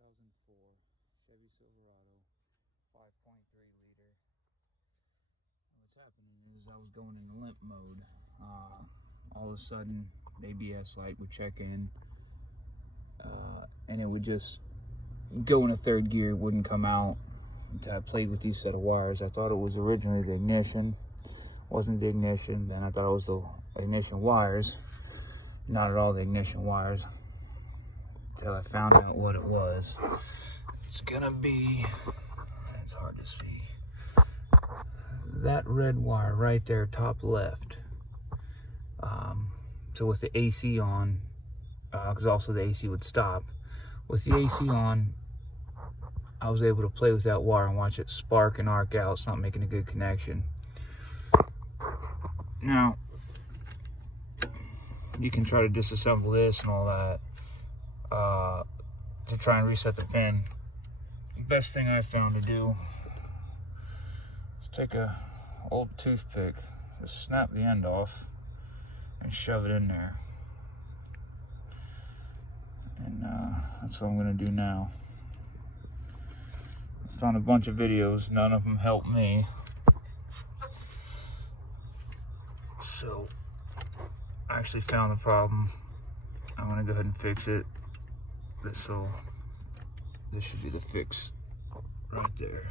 2004 Chevy Silverado, 5.3 liter. What's happening is I was going into limp mode. All of a sudden, the ABS light would check in, and it would just go into third gear. It wouldn't come out until I played with these set of wires. I thought it was originally the ignition. Wasn't the ignition. Then I thought it was the ignition wires. Not at all the ignition wires. Until I found out what it was. It's gonna be, it's hard to see, that red wire right there, top left. So with the AC on, because also the AC would stop. With the AC on, I was able to play with that wire and watch it spark and arc out. It's not making a good connection. Now, you can try to disassemble this and all that to try and reset the pin. The best thing I found to do is take a old toothpick, just snap the end off and shove it in there. And that's what I'm gonna do now. I found a bunch of videos, none of them helped me. So I actually found the problem. I'm gonna go ahead and fix it. This should be the fix right there.